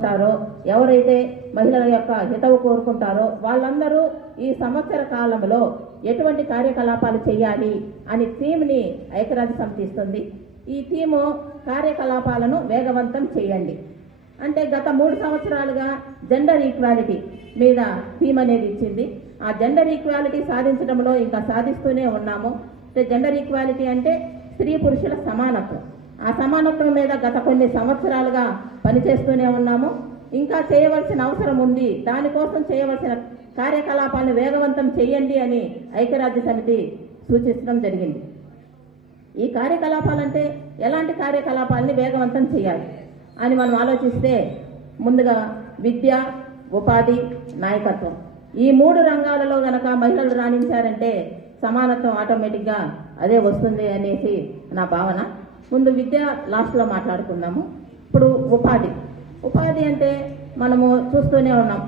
ఎవరైతే మహిళల యొక్క హితవు కోరుకుంటారో వాళ్ళందరూ ఈ సంవత్సర కాలంలో ఎటువంటి కార్యకలాపాలు చేయాలి అని థీమ్ని ఐక్యరాజ్య సమితి ఇస్తుంది. ఈ థీము కార్యకలాపాలను వేగవంతం చేయండి. అంటే గత 3 సంవత్సరాలుగా జెండర్ ఈక్వాలిటీ మీద థీమ్ అనేది ఇచ్చింది. ఆ జెండర్ ఈక్వాలిటీ సాధించడంలో ఇంకా సాధిస్తూనే ఉన్నాము. జెండర్ ఈక్వాలిటీ అంటే స్త్రీ పురుషుల సమానత్వం. ఆ సమానత్వం మీద గత కొన్ని సంవత్సరాలుగా పనిచేస్తూనే ఉన్నాము. ఇంకా చేయవలసిన అవసరం ఉంది. దానికోసం చేయవలసిన కార్యకలాపాలను వేగవంతం చేయండి అని ఐక్యరాజ్య సమితి సూచించడం జరిగింది. ఈ కార్యకలాపాలంటే ఎలాంటి కార్యకలాపాలని వేగవంతం చేయాలి అని మనం ఆలోచిస్తే ముందుగా విద్య, ఉపాధి, నాయకత్వం ఈ 3 రంగాలలో గనక మహిళలు రాణించారంటే సమానత్వం ఆటోమేటిక్గా అదే వస్తుంది అనేసి నా భావన. ముందు విద్య లాస్ట్లో మాట్లాడుకుందాము. ఇప్పుడు ఉపాధి అంటే మనము చూస్తూనే ఉన్నాం.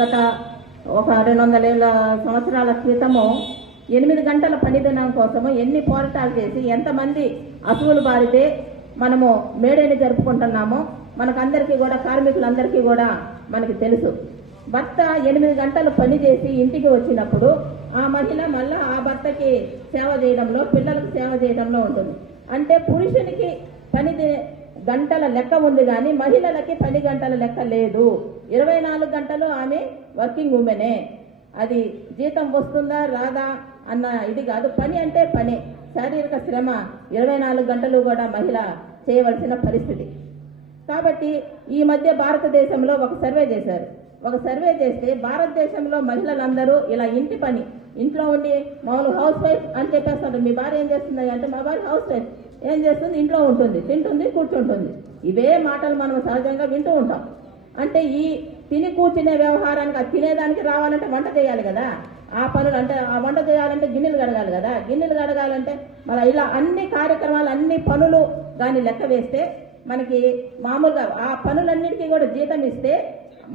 గత ఒక 200 సంవత్సరాల క్రితము 8 గంటల పనిదినం కోసము ఎన్ని పోరాటాలు చేసి ఎంతమంది అసువులు బారితే మనము మేడేని జరుపుకుంటున్నామో మనకందరికీ కూడా, కార్మికులందరికీ కూడా మనకి తెలుసు. భర్త 8 గంటలు పని చేసి ఇంటికి వచ్చినప్పుడు ఆ మహిళ మళ్ళా ఆ భర్తకి సేవ చేయడంలో, పిల్లలకు సేవ చేయడంలో ఉంటుంది. అంటే పురుషునికి పని గంటల లెక్క ఉంది కానీ మహిళలకి 10 గంటల లెక్క లేదు. 24 గంటలు ఆమె వర్కింగ్ ఉమెనే. అది జీతం వస్తుందా రాదా అన్న ఇది కాదు. పని అంటే పని, శారీరక శ్రమ 24 గంటలు కూడా మహిళ చేయవలసిన పరిస్థితి. కాబట్టి ఈ మధ్య భారతదేశంలో ఒక సర్వే చేశారు. ఒక సర్వే చేస్తే భారతదేశంలో మహిళలందరూ ఇలా ఇంటి పని, ఇంట్లో ఉండి మామూలు హౌస్ వైఫ్ అని చెప్పేస్తారు. మీ భార్య ఏం చేస్తుంది అంటే, మా భార్య హౌస్ వైఫ్ ఏం చేస్తుంది, ఇంట్లో ఉంటుంది, తింటుంది, కూర్చుంటుంది. ఇవే మాటలు మనం సహజంగా వింటూ ఉంటాం. అంటే ఈ తిని కూర్చునే వ్యవహారానికి, అది తినేదానికి రావాలంటే వంట చేయాలి కదా. ఆ పనులు అంటే ఆ వంట చేయాలంటే గిన్నెలు కడగాలి కదా. గిన్నెలు కడగాలంటే మళ్ళీ ఇలా అన్ని కార్యక్రమాలు, అన్ని పనులు దాన్ని లెక్క వేస్తే మనకి మామూలుగా ఆ పనులన్నిటికీ కూడా జీతం ఇస్తే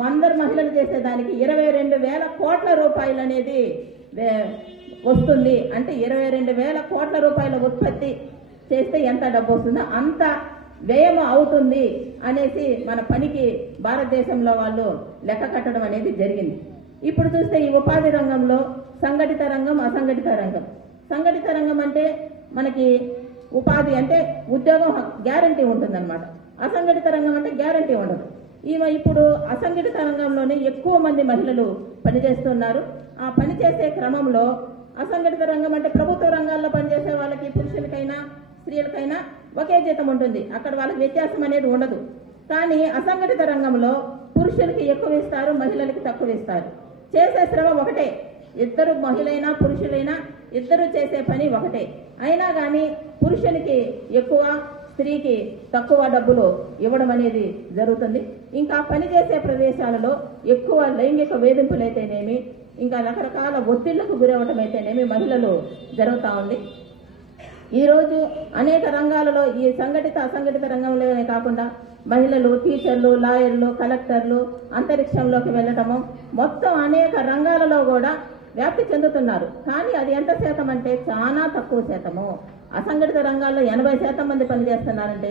అందరు మహిళలు చేసేదానికి 22,000 కోట్ల రూపాయలు అనేది వస్తుంది. అంటే 22,000 కోట్ల రూపాయల ఉత్పత్తి చేస్తే ఎంత డబ్బు వస్తుందో అంత వ్యయం అవుతుంది అనేసి మన పనికి భారతదేశంలో వాళ్ళు లెక్క కట్టడం అనేది జరిగింది. ఇప్పుడు చూస్తే ఈ ఉపాధి రంగంలో సంఘటిత రంగం, అసంఘటిత రంగం. సంఘటిత రంగం అంటే మనకి ఉపాధి అంటే ఉద్యోగం గ్యారంటీ ఉంటుందన్నమాట. అసంఘటిత రంగం అంటే గ్యారంటీ ఉండదు. ఇప్పుడు అసంఘటిత రంగంలోనే ఎక్కువ మంది మహిళలు పనిచేస్తున్నారు. ఆ పనిచేసే క్రమంలో అసంఘటిత రంగం అంటే ప్రభుత్వ రంగాల్లో పనిచేసే వాళ్ళకి, పురుషులకైనా స్త్రీలకైనా ఒకే జీతం ఉంటుంది. అక్కడ వాళ్ళకి వ్యత్యాసం అనేది ఉండదు. కానీ అసంఘటిత రంగంలో పురుషులకి ఎక్కువ ఇస్తారు, మహిళలకి తక్కువ ఇస్తారు. చేసే శ్రమ ఒకటే, ఇద్దరు మహిళైనా పురుషులైనా ఇద్దరు చేసే పని ఒకటే. అయినా కానీ పురుషునికి ఎక్కువ, స్త్రీకి తక్కువ డబ్బులు ఇవ్వడం అనేది జరుగుతుంది. ఇంకా పనిచేసే ప్రదేశాలలో ఎక్కువ లైంగిక వేధింపులు అయితేనేమి, ఇంకా రకరకాల ఒత్తిళ్లకు గురవటం అయితేనేమి మహిళలు జరుగుతూ ఉంది. ఈరోజు అనేక రంగాలలో, ఈ సంఘటిత అసంఘటిత రంగంలోనే కాకుండా మహిళలు టీచర్లు, లాయర్లు, కలెక్టర్లు అంతరిక్షంలోకి వెళ్ళటము, మొత్తం అనేక రంగాలలో కూడా వ్యాప్తి చెందుతున్నారు. కానీ అది ఎంత శాతం అంటే చాలా తక్కువ శాతము. అసంఘటిత రంగాల్లో 80% మంది పనిచేస్తున్నారంటే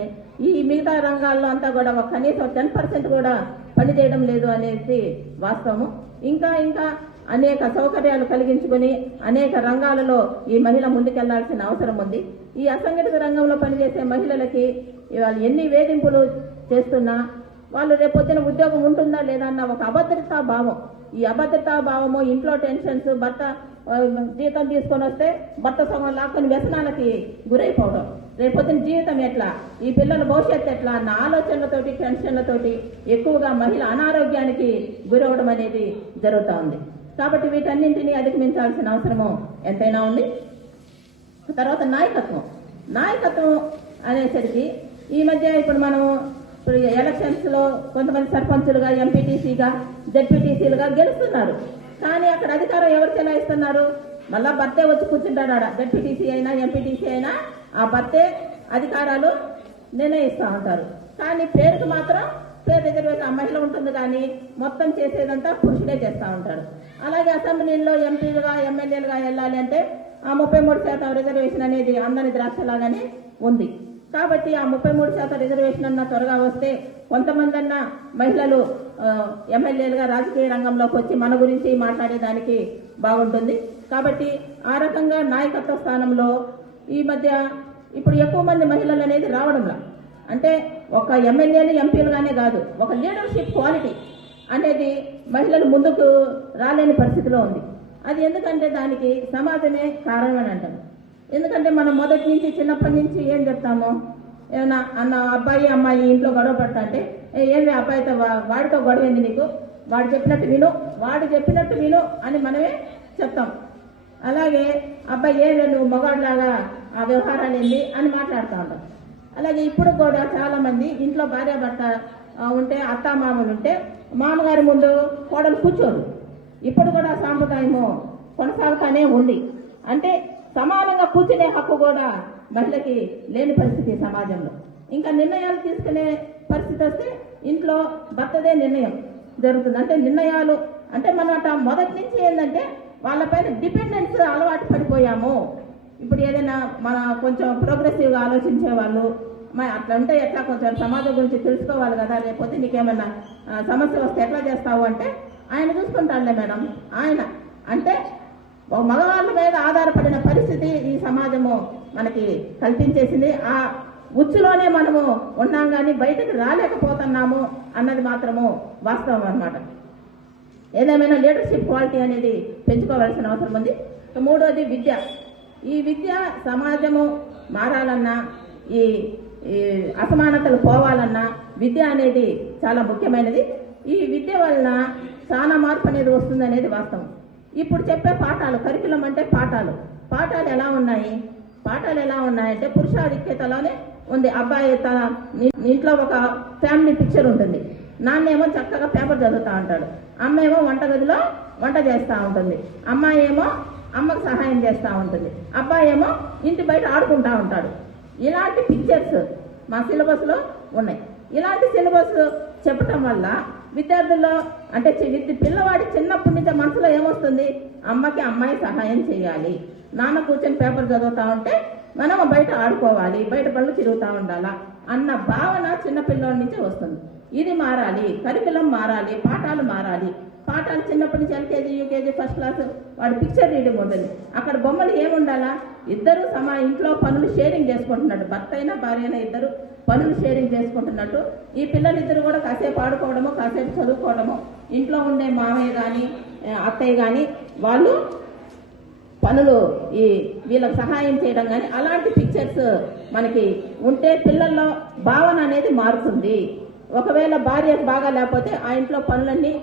ఈ మిగతా రంగాల్లో అంతా కూడా కనీసం 10% కూడా పనిచేయడం లేదు అనేది వాస్తవము. ఇంకా అనేక సౌకర్యాలు కలిగించుకుని అనేక రంగాలలో ఈ మహిళ ముందుకెళ్లాల్సిన అవసరం ఉంది. ఈ అసంఘటిత రంగంలో పనిచేసే మహిళలకి ఇవాళ ఎన్ని వేధింపులు చేస్తున్నా వాళ్ళు రేపొద్దున ఉద్యోగం ఉంటుందా లేదా అన్న ఒక అభద్రతా భావం. ఈ అభద్రతా భావము, ఇంట్లో టెన్షన్స్, భర్త జీతం తీసుకొని వస్తే భర్త సగం లాక్కొని వ్యసనాలకి గురైపోవడం, రేపొద్దున జీవితం ఎట్లా, ఈ పిల్లల భవిష్యత్తు ఎట్లా అన్న ఆలోచనలతోటి, టెన్షన్లతోటి ఎక్కువగా మహిళ అనారోగ్యానికి గురవడం అనేది జరుగుతూ ఉంది. కాబట్టి వీటన్నింటినీ అధిగమించాల్సిన అవసరము ఎంతైనా ఉంది. తర్వాత నాయకత్వం అనేసరికి ఈ మధ్య ఇప్పుడు మనము ఎలక్షన్స్లో కొంతమంది సర్పంచులుగా, ఎంపీటీసీగా, జెడ్పీటీసీలుగా గెలుస్తున్నారు. కానీ అక్కడ అధికారం ఎవరు చెలాయిస్తున్నారు? మళ్ళా భర్తే వచ్చి కూర్చుంటాడు. జెడ్పీటీసీ అయినా ఎంపీటీసీ అయినా ఆ భర్తే అధికారాలు నిర్ణయిస్తూ ఉంటారు. కానీ పేరుకు మాత్రం రిజర్వేషన్ ఆ మహిళ ఉంటుంది, కానీ మొత్తం చేసేదంతా పురుషులే చేస్తూ ఉంటారు. అలాగే అసెంబ్లీలో ఎంపీలుగా, ఎమ్మెల్యేలుగా వెళ్ళాలి అంటే ఆ 33% రిజర్వేషన్ అనేది అందని ద్రాక్షలాగానే ఉంది. కాబట్టి ఆ 33% రిజర్వేషన్ అన్న త్వరగా వస్తే కొంతమంది అన్న మహిళలు ఎమ్మెల్యేలుగా రాజకీయ రంగంలోకి వచ్చి మన గురించి మాట్లాడేదానికి బాగుంటుంది. కాబట్టి ఆ రకంగా నాయకత్వ స్థానంలో ఈ మధ్య ఇప్పుడు ఎక్కువ మంది మహిళలు అనేది రావడంలా, అంటే ఒక ఎమ్మెల్యేలు ఎంపీలుగానే కాదు, ఒక లీడర్షిప్ క్వాలిటీ అనేది మహిళలు ముందుకు రాలేని పరిస్థితిలో ఉంది. అది ఎందుకంటే దానికి సమాజమే కారణం అని అంటారు. ఎందుకంటే మనం మొదటి నుంచి చిన్నప్పటి నుంచి ఏం చెప్తాము, ఏమన్నా అన్న అబ్బాయి అమ్మాయి ఇంట్లో గొడవ పడతా అంటే ఏమి అబ్బాయితో వాడితో గొడవ ఏంది నీకు, వాడు చెప్పినట్టు విను అని మనమే చెప్తాం. అలాగే అబ్బాయి ఏమి నువ్వు మగాడిలాగా ఆ వ్యవహారాలు ఏంది అని మాట్లాడుతూ ఉంటాం. అలాగే ఇప్పుడు కూడా చాలామంది ఇంట్లో భార్య భర్త ఉంటే అత్తామామలు ఉంటే మామగారి ముందు కోడలు కూర్చోరు. ఇప్పుడు కూడా సాంప్రదాయము కొనసాగుతానే ఉంది. అంటే సమానంగా కూర్చునే హక్కు కూడా మహిళకి లేని పరిస్థితి సమాజంలో. ఇంకా నిర్ణయాలు తీసుకునే పరిస్థితి వస్తే ఇంట్లో భర్తదే నిర్ణయం జరుగుతుంది. అంటే నిర్ణయాలు అంటే మనం మొదటి నుంచి ఏంటంటే వాళ్ళపైన డిపెండెన్స్ అలవాటు పడిపోయాము. ఇప్పుడు ఏదైనా మన కొంచెం ప్రోగ్రెసివ్గా ఆలోచించే వాళ్ళు అట్లా ఉంటే ఎట్లా కొంచెం సమాజం గురించి తెలుసుకోవాలి కదా, లేకపోతే నీకేమైనా సమస్య వస్తే ఎట్లా చేస్తావు అంటే ఆయన చూసుకుంటాడులే మేడం. ఆయన అంటే మగవాళ్ళ మీద ఆధారపడిన పరిస్థితి ఈ సమాజము మనకి కల్పించేసింది. ఆ ఉచ్చులోనే మనము ఉన్నాం కానీ బయటకు రాలేకపోతున్నాము అన్నది మాత్రము వాస్తవం అన్నమాట. ఏదేమైనా లీడర్షిప్ క్వాలిటీ అనేది పెంచుకోవాల్సిన అవసరం ఉంది. మూడోది విద్య. ఈ విద్య సమాజము మారాలన్నా, ఈ అసమానతలు పోవాలన్నా విద్య అనేది చాలా ముఖ్యమైనది. ఈ విద్య వలన చాలా మార్పు అనేది వస్తుంది అనేది వాస్తవం. ఇప్పుడు చెప్పే పాఠాలు, కరికులం అంటే పాఠాలు ఎలా ఉన్నాయంటే పురుషాధిక్యతలోనే ఉంది. అబ్బాయి తన ఇంట్లో ఒక ఫ్యామిలీ పిక్చర్ ఉంటుంది, నాన్నేమో చక్కగా పేపర్ చదువుతూ ఉంటాడు, అమ్మ ఏమో వంటగదిలో వంట చేస్తూ ఉంటుంది, అమ్మాయి ఏమో అమ్మకు సహాయం చేస్తూ ఉంటుంది, అబ్బాయి ఏమో ఇంటి బయట ఆడుకుంటూ ఉంటాడు. ఇలాంటి పిక్చర్స్ మా సిలబస్లో ఉన్నాయి. ఇలాంటి సిలబస్ చెప్పటం వల్ల విద్యార్థుల్లో అంటే పిల్లవాడి చిన్నప్పటి నుంచి మనసులో ఏమొస్తుంది, అమ్మకి అమ్మాయి సహాయం చేయాలి, నాన్న కూర్చొని పేపర్ చదువుతూ ఉంటే మనం బయట ఆడుకోవాలి, బయట పనులు తిరుగుతూ ఉండాలా అన్న భావన చిన్నపిల్లవాడి నుంచి వస్తుంది. ఇది మారాలి, కరికులం మారాలి, పాఠాలు మారాలి. పాఠాలు చిన్నప్పటి నుంచి ఎల్కేజీ, యూకేజీ, ఫస్ట్ క్లాస్ వాడి పిక్చర్ రీడింగ్ ఉంటుంది. అక్కడ బొమ్మలు ఏముండాలా, ఇద్దరు ఇంట్లో పనులు షేరింగ్ చేసుకుంటున్నట్టు, భర్త అయినా భార్య అయినా ఇద్దరు పనులు షేరింగ్ చేసుకుంటున్నట్టు. ఈ పిల్లలిద్దరు కూడా కాసేపు ఆడుకోవడము, కాసేపు చదువుకోవడము, ఇంట్లో ఉండే మామయ్య కానీ అత్తయ్య కానీ వాళ్ళు పనులు వీళ్ళకి సహాయం చేయడం కానీ అలాంటి పిక్చర్స్ మనకి ఉంటే పిల్లల్లో భావన అనేది మారుతుంది. ఒకవేళ భార్య బాగా లేకపోతే ఆ ఇంట్లో పనులన్నీ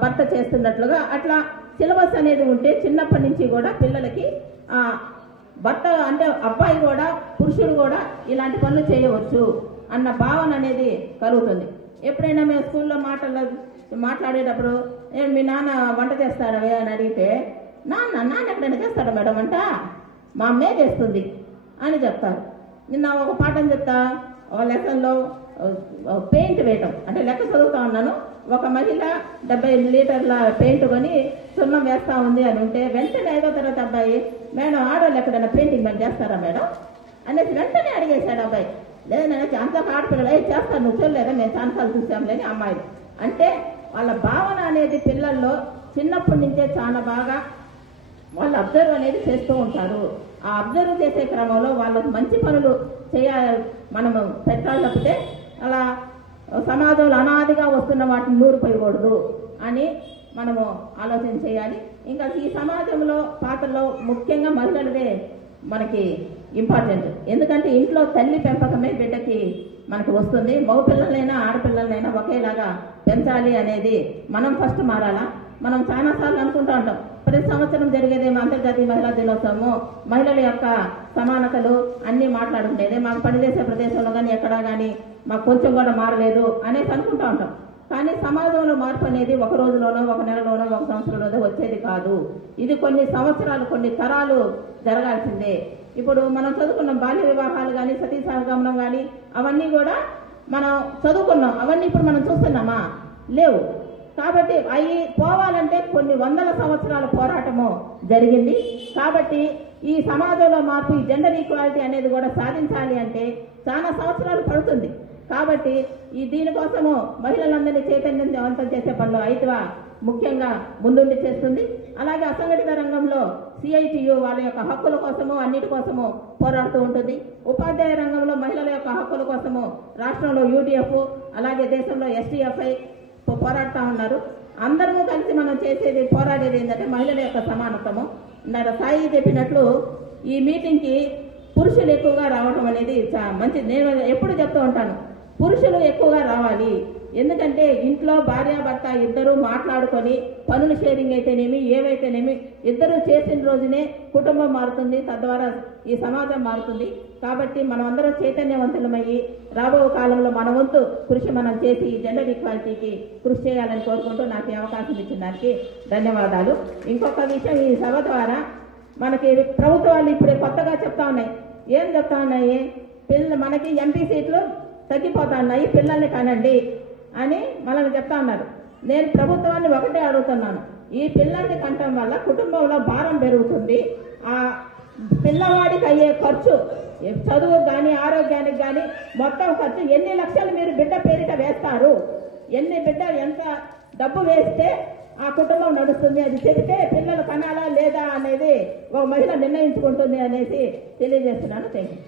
భర్త చేస్తున్నట్లుగా అట్లా సిలబస్ అనేది ఉంటే చిన్నప్పటి నుంచి కూడా పిల్లలకి భర్త అంటే అబ్బాయి కూడా పురుషుడు కూడా ఇలాంటి పనులు చేయవచ్చు అన్న భావన అనేది కలుగుతుంది. ఎప్పుడైనా మేము స్కూల్లో మాట్లాడేటప్పుడు మీ నాన్న వంట చేస్తాడా అని అడిగితే నాన్న ఎక్కడైనా చేస్తాడా మేడం వంట, మా అమ్మే చేస్తుంది అని చెప్తారు. నిన్న ఒక పాఠం చెప్తా, లెసన్లో పెయింట్ వేయటం అంటే లెక్క చదువుతా ఉన్నాను, ఒక మహిళ 70 లీటర్ల పెయింట్ కొని సున్నం వేస్తా ఉంది అని ఉంటే వెంటనే 5వ తరగతి అబ్బాయి, మేడం ఆడవాళ్ళు ఎక్కడైనా పెయింటింగ్ మేము చేస్తారా మేడం అనేసి వెంటనే అడిగేశాడు అబ్బాయి. లేదా నేను అంతా ఆడపిల్లలు చేస్తాను, నువ్వు చూడలేదా, మేము చాలాసార్లు చూసాంలేని అమ్మాయి. అంటే వాళ్ళ భావన అనేది పిల్లల్లో చిన్నప్పటి నుంచే చాలా బాగా వాళ్ళు అబ్జర్వ్ అనేది చేస్తూ ఉంటారు. ఆ అబ్జర్వ్ చేసే క్రమంలో వాళ్ళకు మంచి పనులు మనము పెట్టాలి తప్పితే అలా సమాజంలో అనాదిగా వస్తున్న వాటిని నూరిపోయకూడదు అని మనము ఆలోచన చేయాలి. ఇంకా ఈ సమాజంలో పాత్రలో ముఖ్యంగా మహిళలదే మనకి ఇంపార్టెంట్. ఎందుకంటే ఇంట్లో తల్లి పెంపకమే బిడ్డకి మనకు వస్తుంది. మగ పిల్లలైనా ఆడపిల్లలైనా ఒకేలాగా పెంచాలి అనేది మనం ఫస్ట్ మారాలా. మనం చాలాసార్లు అనుకుంటూ ఉంటాం, ప్రతి సంవత్సరం జరిగేదేమో అంతర్జాతీయ మహిళా దినోత్సవము, మహిళల యొక్క సమానతలు అన్నీ మాట్లాడుకునేదే, మాకు పనిచేసే ప్రదేశంలో కానీ ఎక్కడా కానీ మాకు కొంచెం కూడా మారలేదు అనేసి అనుకుంటూ ఉంటాం. కానీ సమాజంలో మార్పు అనేది ఒక రోజులోనో, ఒక నెలలోనో, ఒక సంవత్సరంలోనో వచ్చేది కాదు. ఇది కొన్ని సంవత్సరాలు, కొన్ని తరాలు జరగాల్సిందే. ఇప్పుడు మనం చదువుకున్నాం బాల్య వివాహాలు కానీ, సతీ సహగమనం కానీ, అవన్నీ కూడా మనం చదువుకున్నాం. అవన్నీ ఇప్పుడు మనం చూస్తున్నామా? లేవు. కాబట్టి అవి పోవాలంటే కొన్ని వందల సంవత్సరాల పోరాటము జరిగింది. కాబట్టి ఈ సమాజంలో మార్పు, ఈ జెండర్ ఈక్వాలిటీ అనేది కూడా సాధించాలి అంటే చాలా సంవత్సరాలు పడుతుంది. కాబట్టి దీనికోసము మహిళలందరినీ చైతన్యవంతం చేసే పనులు ఐద్వా ముఖ్యంగా ముందుండి చేస్తుంది. అలాగే అసంఘటిత రంగంలో సిఐటియు వాళ్ళ యొక్క హక్కుల కోసము అన్నిటి కోసము పోరాడుతూ ఉంటుంది. ఉపాధ్యాయ రంగంలో మహిళల యొక్క హక్కుల కోసము రాష్ట్రంలో యూడిఎఫ్ అలాగే దేశంలో ఎస్టీఎఫ్ఐ పోరాడుతూ ఉన్నారు. అందరూ కలిసి మనం చేసేది పోరాడేది ఏంటంటే మహిళల యొక్క సమానత్వము. సాయి చెప్పినట్లు ఈ మీటింగ్కి పురుషులు ఎక్కువగా రావడం అనేది మంచిది. నేను ఎప్పుడు చెప్తూ ఉంటాను, పురుషులు ఎక్కువగా రావాలి. ఎందుకంటే ఇంట్లో భార్యాభర్త ఇద్దరు మాట్లాడుకొని పనులు షేరింగ్ అయితేనేమి ఏవైతేనేమి ఇద్దరు చేసిన రోజునే కుటుంబం మారుతుంది, తద్వారా ఈ సమాజం మారుతుంది. కాబట్టి మనం అందరం చైతన్యవంతులమయ్యి రాబో కాలంలో మన వంతు కృషి మనం చేసి జెండర్ ఈక్వాలిటీకి కృషి చేయాలని కోరుకుంటూ నాకు ఈ అవకాశం ఇచ్చిన దానికి ధన్యవాదాలు. ఇంకొక విషయం, ఈ సభ ద్వారా మనకి ప్రభుత్వాలు ఇప్పుడు కొత్తగా చెప్తా ఉన్నాయి. ఏం చెప్తా ఉన్నాయి? మనకి ఎంపీ సీట్లు తగ్గిపోతా ఉన్నాయి, పిల్లల్ని కనండి అని మనల్ని చెప్తా ఉన్నారు. నేను ప్రభుత్వాన్ని ఒకటే అడుగుతున్నాను, ఈ పిల్లల్ని కంటం వల్ల కుటుంబంలో భారం పెరుగుతుంది. ఆ పిల్లవాడికి అయ్యే ఖర్చు, చదువుకు కానీ ఆరోగ్యానికి కానీ మొత్తం ఖర్చు ఎన్ని లక్షలు మీరు బిడ్డ పేరిట వేస్తారు, ఎంత డబ్బు వేస్తే ఆ కుటుంబం నడుస్తుంది, అది చెబితే పిల్లలు కనాలా లేదా అనేది ఒక మహిళ నిర్ణయించుకుంటుంది అనేసి తెలియజేస్తున్నాను. Thank you.